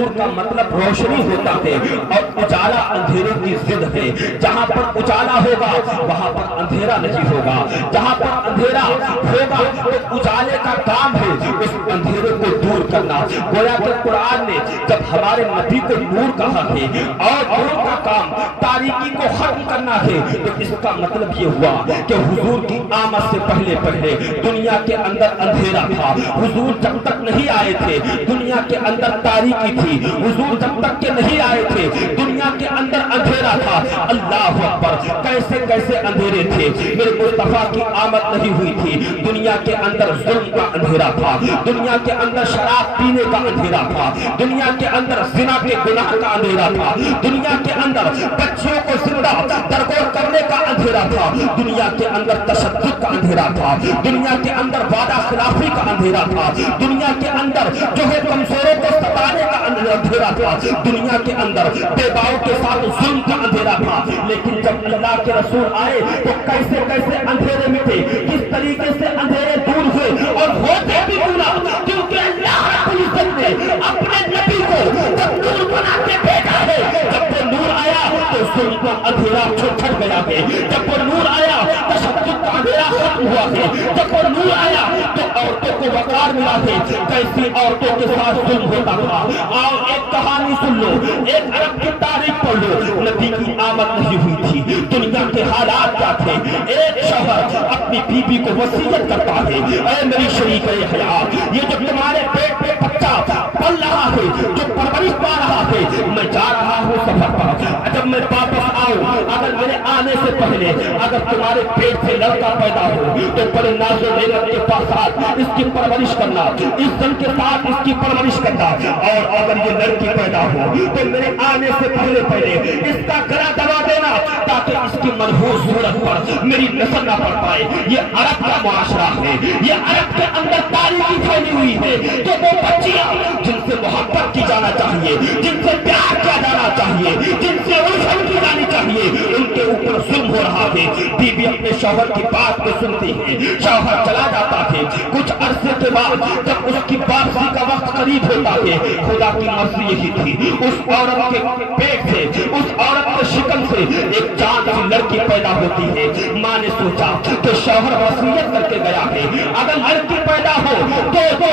نور کا مطلب روشنی ہوتا ہے اور اجالا اندھیرے کی ضد ہے. جہاں پر اجالا ہوگا وہاں پر اندھیرا نہیں ہوگا. جہاں پر اندھیرا ہوگا تو اجالے کا کام ہے اس اندھیرے کو دور کرنا. گویا کہ قرآن نے جب ہمارے نبی کو نور کہا ہے اور نور کا کام تاریکی کو ختم کرنا ہے تو اس کا مطلب یہ ہوا کہ حضور کی آمد سے پہلے پہلے دنیا کے اندر اندھیرا تھا. حضور جب تک نہیں آئے تھے دنیا کے اندر تاریکی تھی. حضور جب تک کے نہیں آئے تھے دنیا کے اندر اندھیرا تھا. اللہ اکبر, کیسے کیسے اندھیرے تھے. میرے مصطفیٰ کی آمد نہیں ہوئی تھی, دنیا کے اندر ظلم کا اندھیرا تھا, دنیا کے اندر شراب پینے کا اندھیرا تھا, دنیا کے اندر زنا کے گناہ کا اندھیرا تھا, دنیا کے اندر بچوں کو زندہ درگور کرنے کا اندھیرا تھا, دنیا کے اندر تشدد کا اندھیرا تھا, دنیا کے اندر وعدہ خلافی کا اندھیرا تھا, دنیا کے اندر جو ہے کمزوروں کو ستانے کا اندھیرا تھا, دنیا کے اندر بیواؤں کے ساتھ ظلم کا اندھیرا تھا. لیکن جب اللہ کے رسول آئے تو کیسے کیسے اندھیرے مٹے, کس طریقے سے اندھیرے دور ہوئے اور ہوتے بھی دورا, کیونکہ اللہ رب العزت نے اپنے نبی کو جب نور بنا کے بھیجا ہے. جب وہ نور آیا تو ظلم کا اندھیرا چھٹ گیا ہے. جب وہ نور آیا تشدد کا اندھیرا ختم ہوا ہے. جب وہ نور آیا تو عورتوں کو وقار ملا ہے. کیسی عورتوں کے ساتھ ظلم ہوتا تھا. آؤ ایک کہانی سن لو, ایک عرب کی تاریخ پڑھ لو. نبی کی آمد نہیں ہوئی تھی, دنیا کے حالات کیا تھے. ایک شوہر اپنی بیوی کو وصیت کرتا ہے, اے میری شریک حیات, یہ جو تمہارے پیٹ پہ بچہ پل رہا ہے, جو پرورش پا رہا ہے, میں جا رہا ہوں سفر پر. جب میں واپس آؤں اگر میرے آنے سے پہلے اگر تمہارے پیٹ سے لڑکا پیدا ہو تو بڑے ناز و نعمت کے ساتھ اس کی پرورش کرنا, عزت کے ساتھ اس کی پرورش کرنا. اور اگر یہ لڑکی پیدا ہو تو میرے آنے سے پہلے پہلے اس کا گلا دبا دینا تاکہ اس کی منحوس صورت پر میری نسل نہ پڑ پائے. یہ عرب کا معاشرہ ہے, یہ عرب کے اندر تاریخی پھیلی ہوئی ہے کہ وہ بچیاں جن سے محبت کی جانا چاہیے, جن سے پیار کیا جانا چاہیے, جن سے الفت کی جانی چاہیے, ان کے اوپر ظلم ہو رہا ہے. بیوی اپنے شوہر کی بات کو سنتی ہے, شوہر چلا جاتا ہے. کچھ عرصے کے بعد جب اس کی واپسی کا وقت قریب ہوتا ہے, خدا کی مرضی یہی تھی, اس عورت کے پیٹ سے, اس عورت کے شکم سے ایک چاند سی لڑکی پیدا ہوتی ہے. ماں نے سوچا کہ شوہر وصیت کر کے گیا ہے, اگر لڑکی پیدا ہو تو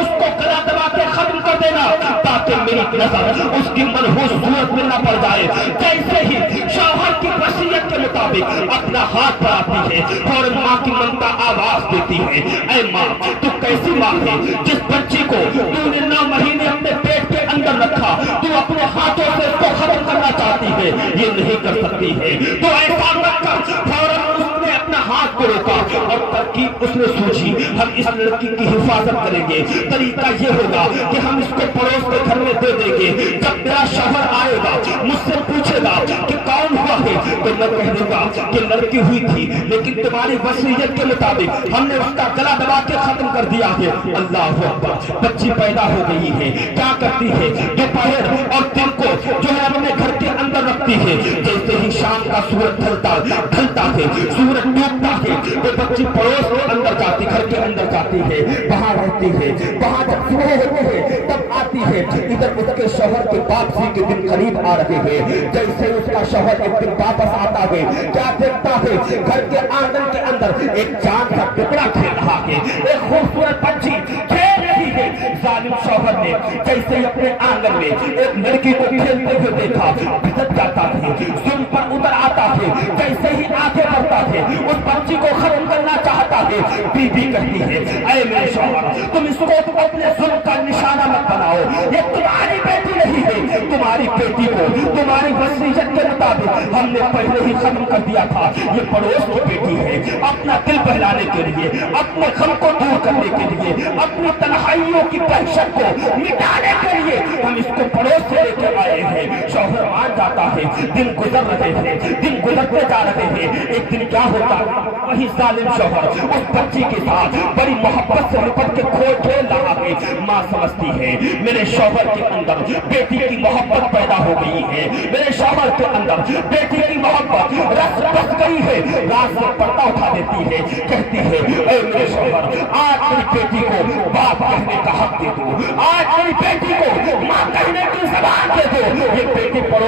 اس کو گلا دبا کے ختم کر دینا تاکہ میری نظر اس کی منحوس صورت میں نہ پڑ جائے. جیسے ہی شوہر کی وصیت کے مطابق اپنا ہاتھ بڑھاتی ہے, فوراً ماں کی منتا آواز دیتی ہے, اے ماں تو کیسی ماں ہے جس بچی کو تو نے 9 مہینے اپنے پیٹ کے اندر رکھا, تو اپنے ہاتھوں سے اس کو ختم کرنا چاہتی ہے, یہ نہیں کر سکتی ہے. تو ایسا مت کر. فوراً اس نے اپنا ہاتھ کو روکا اور ترکیب اس نے سوچی, ہم اس لڑکی کی حفاظت کریں گے. طریقہ یہ ہوگا کہ ہم اس کو پڑوس کے گھر میں دے دیں گے. جب میرا شوہر آئے گا مجھ سے پوچھے گا کہ کون ہوا ہے تو میں کہہ دوں گا کہ لڑکی ہوئی تھی, لیکن تمہاری وصیت کے مطابق ہم نے اس کا گلا دبا کے ختم کر دیا ہے. اللہ اکبر, بچی پیدا ہو گئی ہے. کیا کرتی ہے, دوپہر اور دن کو جو ہے اپنے گھر کے اندر رکھتی ہے. جیسے ہی شام کا سورج ڈھلتا ہے, سورج ڈوبتا ہے, وہ بچی پڑوس کے اندر جاتی, گھر کے اندر جاتی ہے, وہاں رہتی ہے. وہاں جب صبح ہوتی ہے تب آتی ہے. ادھر اس کے شوہر کے واپسی کے دن قریب آ رہے ہیں. جیسے اس کا شوہر ایک دن واپس آتا ہے, کیا دیکھتا ہے, گھر کے آنگن کے اندر ایک چاند کا ٹکڑا کھیل رہا ہے, ایک خوبصورت بچی کھیل رہی ہے. ظالم شوہر نے جیسے ہی اپنے آنگن میں ایک لڑکی کو کھیلتے ہوئے دیکھا, بھٹک جاتا ہے, ظلم پر اتر آتا ہے. جیسے ہی آگے بڑھتا ہے اس بچی کو ختم کرنا چاہتا ہے. بیوی کہتی ہے, اے میرے شوہر تم اس کو اپنے ظلم کا نشانہ مت بناؤ, یہ تمہاری بیٹی نہیں ہے. تمہاری بیٹی کو تمہاری وصیت کے مطابق ہم نے پہلے ہی ختم کر دیا تھا. یہ پڑوس کی بیٹی ہے. اپنا دل بہلانے کے لیے, اپنے غم کو دور کرنے کے لیے, اپنی تنہائیوں کی دہشت کو مٹانے کے لیے ہم اس کو پڑوس سے لے کے آئے ہیں. شوہر مان جاتا ہے. دن گزر رہے ہیں, دن گزرتے جا رہے ہیں. ایک دن کیا ہوتا, وہی ظالم شوہر اس بچی کے ساتھ بڑی محبت سے لپٹ کے کھیل رہا ہے. ماں سمجھتی ہے میرے شوہر کے اندر بیٹی کی محبت پیدا ہو گئی ہے, میرے شوہر کے اندر بیٹی کی محبت رس بس گئی ہے. رات سے پردہ اٹھا دیتی ہے, کہتی ہے, اے میرے شوہر آج میری بیٹی کو باپ کہنے کا حق دے دو, آج میری بیٹی کو ماں کہنے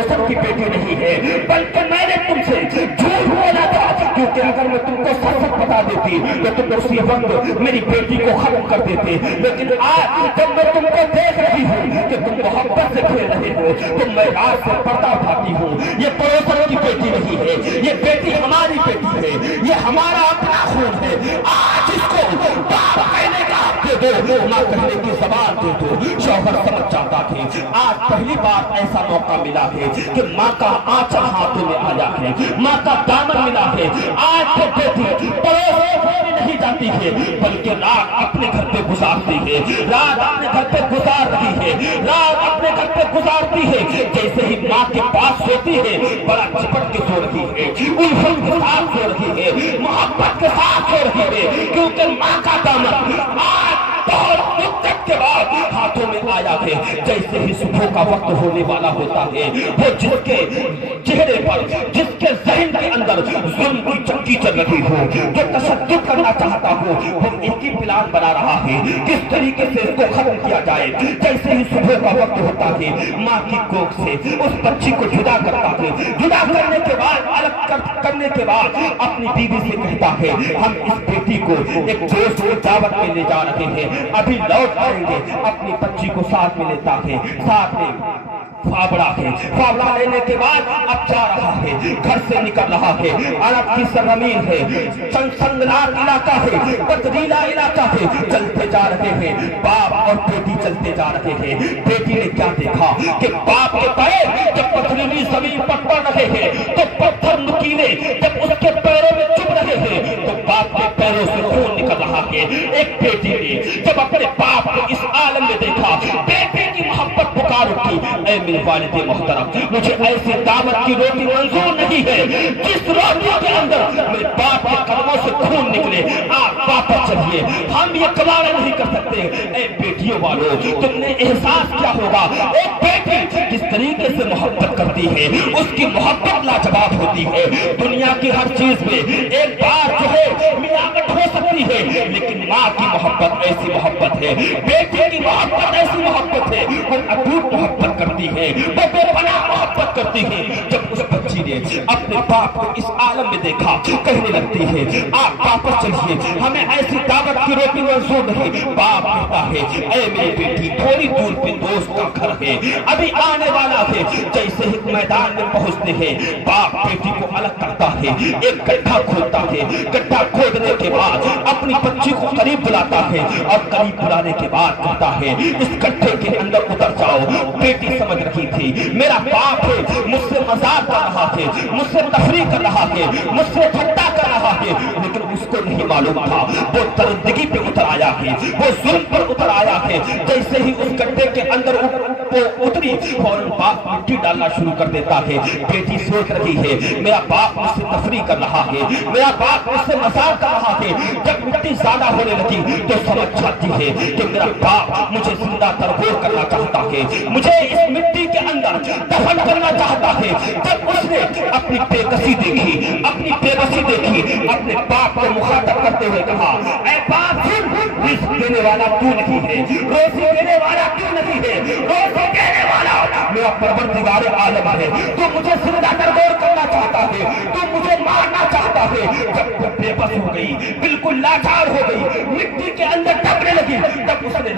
پڑوسن کی بیٹی نہیں ہے، بلکہ میں نے تم سے جھوٹ بولا تھا، کیونکہ اگر میں تم کو سچ سچ بتا دیتی تو تم اسی وقت میری بیٹی کو ختم کر دیتے۔ لیکن آج جب میں تم کو دیکھ رہی ہوں کہ تم محبت سے کھیل رہے ہو تو میں رات سے پردہ اٹھاتی ہوں۔ یہ پڑوسن کی بیٹی نہیں ہے، یہ بیٹی ہماری بیٹی ہے، یہ ہمارا اپنا خون ہے۔ آج اس کو باپ کہنے کا حق دے دو، ماں کہنے کی زبان دے دو۔ شوہر سمجھ جاتا ہے آج پہلی بار ایسا موقع ملا ہے کہ ماں کا آنچل ہاتھوں میں آیا ہے، ماں کا دامن ملا ہے۔ آج تو بیٹی پڑوس میں نہیں جاتی ہے، بلکہ رات اپنے گھر پہ گزارتی ہے، رات اپنے گھر پہ گزار رہی ہے، رات اپنے گھر پہ گزارتی ہے۔ جیسے ہی ماں کے پاس سوتی ہے بڑا چپٹ کے سو رہی ہے، الفت کے ساتھ سو رہی ہے، محبت کے ساتھ سو رہی ہے، کیونکہ ماں کا دامن آج بہت مدت کے بعد ہاتھوں میں آیا ہے۔ جیسے ہی صبح کا وقت ہونے والا ہوتا ہے، وہ جس کے چہرے پر، جس کے ذہن کے اندر ظلم کی چکی چل رہی ہو، جو تشدد کرنا چاہتا ہو، وہ ایک ہی پلان بنا رہا ہے کس طریقے سے اس کو ختم کیا جائے۔ جیسے ہی صبح کا وقت ہوتا ہے، ماں کی کوکھ سے اس بچی کو جدا کرتا ہے، جدا کرنے کے بعد، الگ کرنے کے بعد اپنی بیوی سے کہتا ہے ہم اس بیٹی کو ایک دوست کی دعوت میں لے جا رہے ہیں، ابھی لوٹ آئیں گے۔ اپنی بچی کو ساتھ میں لیتا ہے، ساتھ میں فابڑا ہے، فابڑا لینے کے بعد اب جا رہا ہے، گھر سے نکل رہا ہے۔ عرب کی سرزمین ہے، سنگلار علاقہ ہے، پتریلا علاقہ ہے، چلتے جا رہے ہیں، باپ اور بیٹی چلتے جا رہے ہیں۔ بیٹی نے کیا دیکھا کہ باپ کے پیر جب پتریلی زمین پر پڑ رہے ہیں تو پتھر نکیلے جب اس کے پیروں میں چبھ رہے ہیں تو باپ کے پیروں سے خون نکل رہا ہے۔ ایک بیٹی نے جب اپنے باپ کو اس عالم میں دیکھا، بیٹے کی محبت پکار اٹھی، اے میرے والد محترم، مجھے ایسی دعوت کی روٹی منظور نہیں ہے جس روٹی کے اندر میرے باپ کے قدموں سے خون نکلے۔ آپ واپس چلیے، ہم یہ گوارا نہیں کر سکتے۔ اے بیٹیوں والو، تم نے احساس کیا ہوگا ایک بیٹی جس طریقے سے محبت کرتی ہے، اس کی محبت لاجواب ہوتی ہے۔ دنیا کی ہر چیز میں ایک بار جو ہے ملاوٹ ہو سکتی ہے، لیکن ماں کی محبت ایسی محبت ہے، بیٹی کی محبت ایسی محبت ہے، وہ اٹوٹ محبت کرتی ہے، وہ بے پناہ محبت کرتی ہے۔ جب اس بچی نے اپنے باپ کو اس عالم میں دیکھا، کہنے لگتی ہے آپ واپس چلیے، ہمیں ایسی دعوت کی روٹی منظور نہیں۔ باپ کہتا ہے اے میری بیٹی، تھوڑی دور پہ دوست کا گھر ہے، ابھی آنے والا ہے۔ جیسے ہی میدان میں پہنچتے ہیں، باپ بیٹی کو الگ کرتا ہے، ایک گڈھا کھودتا ہے، گڈھا کھودنے کے بعد اپنی بچی کو قریب بلاتا ہے اور قریب بلانے کے بعد کہتا ہے اس گڈھے کے اندر اتر جاؤ۔ بیٹی سمجھ رہی تھی میرا باپ ہے، مجھ سے مذاق کر رہا ہے، مجھ سے تفریح کر رہا ہے، مجھ سے ٹھٹا کر رہا ہے، لیکن اس کو نہیں معلوم تھا وہ درندگی پہ اتر آیا ہے، وہ ظلم پر اتر آیا ہے۔ جیسے ہی اس گڈھے کے اندر اتری، فوراً باپ مٹی ڈالنا شروع کر دیتا ہے۔ بیٹی سوچ رہی ہے میرا باپ مجھ سے تفریح کر رہا ہے، میرا باپ مجھ سے مذاق کر رہا ہے۔ جب مٹی زیادہ ہونے لگی تو سمجھ جاتی ہے کہ میرا باپ مجھے زندہ تربور کرنا چاہتا ہے، مجھے اس مٹی کے اندر دفن کرنا چاہتا ہے۔ جب اس نے اپنی بے کسی دیکھی، اپنی بے بسی دیکھی، اپنے باپ کو مخاطب کرتے ہوئے کہا اے باپ، رزق دینے والا تو نہیں ہے، روزی دینے والا تو نہیں ہے، روزی دینے والا میرا پروردگار عالم ہے۔ تو مجھے زندہ تربور کرنا چاہتا ہے، تو مجھے مارنا چاہتا ہے۔ جب وہ بے بس ہو گئی، بالکل لاچار ہو گئی، مٹی کے اندر دبنے لگی، تب اس نے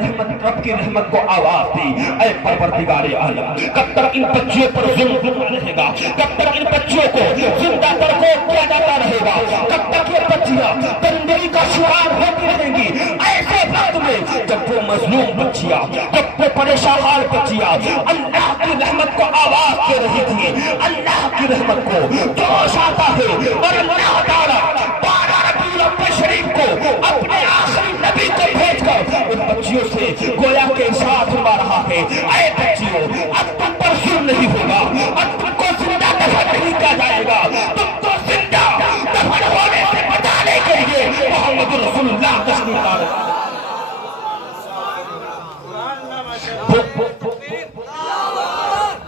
رب کی رحمت کو آواز دی اے پروردگار عالم، کب تک ان بچیوں پر ظلم رہے گا، کب تک ان بچیوں کو زندہ تربور کیا جاتا رہے گا، کب تک یہ بچیاں درندگی کا شکار ہوتی رہیں گی۔ ایسے وقت میں جب وہ مظلوم بچیاں، جب وہ پریشان حال بچیاں اللہ کی رحمت کو آواز دے رہی تھی، اللہ کی رحمت کو جوش آتا ہے اور اللہ تعالیٰ 12 ربیع الاول شریف کو اپنے آخری نبی کو بھیج کر ان بچیوں سے گویا کے ارشاد فرما رہا ہے اے بچیوں، اب تم پر ظلم نہیں ہوگا، اب تم کو زندہ دفن نہیں کیا جائے گا، تم کو زندہ دفن ہونے سے بچانے کے لیے محمد رسول اللہ تشریف لا رہے ہیں۔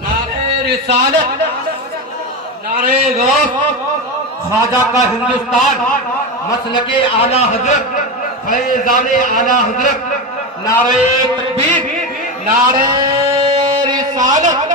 نعرہ رسالت، نعرہ غوث، خواجہ کا ہندوستان، مسلک اعلیٰ حضرت، فیضان اعلیٰ حضرت، نعرہ تکبیر، نعرہ رسالت،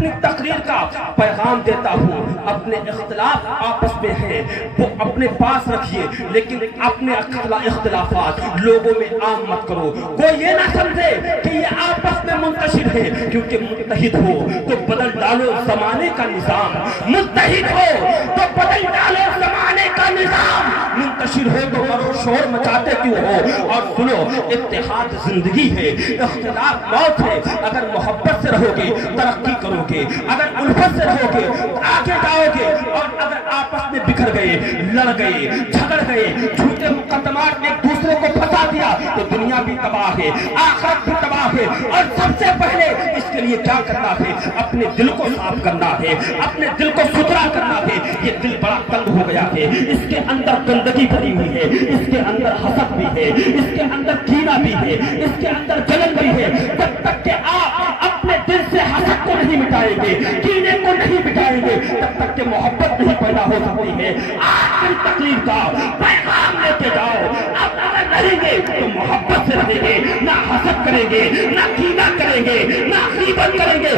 اپنی تقریر کا پیغام دیتا ہوں، اپنے اختلاف آپس میں ہیں وہ اپنے پاس رکھیے، لیکن اپنے اختلافات لوگوں میں عام مت کرو۔ کوئی یہ نہ سمجھے کہ یہ آپس میں منتشر ہے، کیونکہ متحد ہو تو بدل ڈالو زمانے کا نظام، متحد ہو تو بدل ڈالو زمانے کا نظام، منتشر ہو تو کرو شور مچاتے کیوں ہو؟ اور سنو، اتحاد زندگی ہے، اختلاف موت ہے۔ اگر محبت سے رہو گے ترقی کرو گے، اگر الفت سے رہو گے آگے جاؤ گے، اور اگر آپس میں بکھر گئے، لڑ گئے، جھگڑ گئے، جھوٹے مقدمات میں ایک دوسرے کو پھنسا دیا تو دنیا بھی تباہ ہے، آخرت بھی تباہ ہے۔ اور سب سے پہلے اس کے لیے کیا کرنا ہے؟ اپنے دل کو صاف کرنا ہے، اپنے دل کو ستھرا کرنا ہے۔ یہ دل بڑا تنگ ہو گیا ہے، اس کے اندر گندگی بھری ہوئی ہے، اس کے اندر حسد بھی ہے، اس کے اندر کینہ بھی ہے، اس کے اندر جلن بھی ہے۔ جب تک کہ آپ اپنے دل سے حسد کو نہیں مٹائیں گے، کینے کو نہیں مٹائیں گے، تب تک کہ محبت نہیں پیدا ہو سکتی ہے۔ آخری تقریر کا پیغام لے کے جاؤ، اب اگر رہیں گے تو محبت سے رہیں گے، نہ حسد کریں گے، نہ کینہ کریں گے، نہ غیبت کریں گے،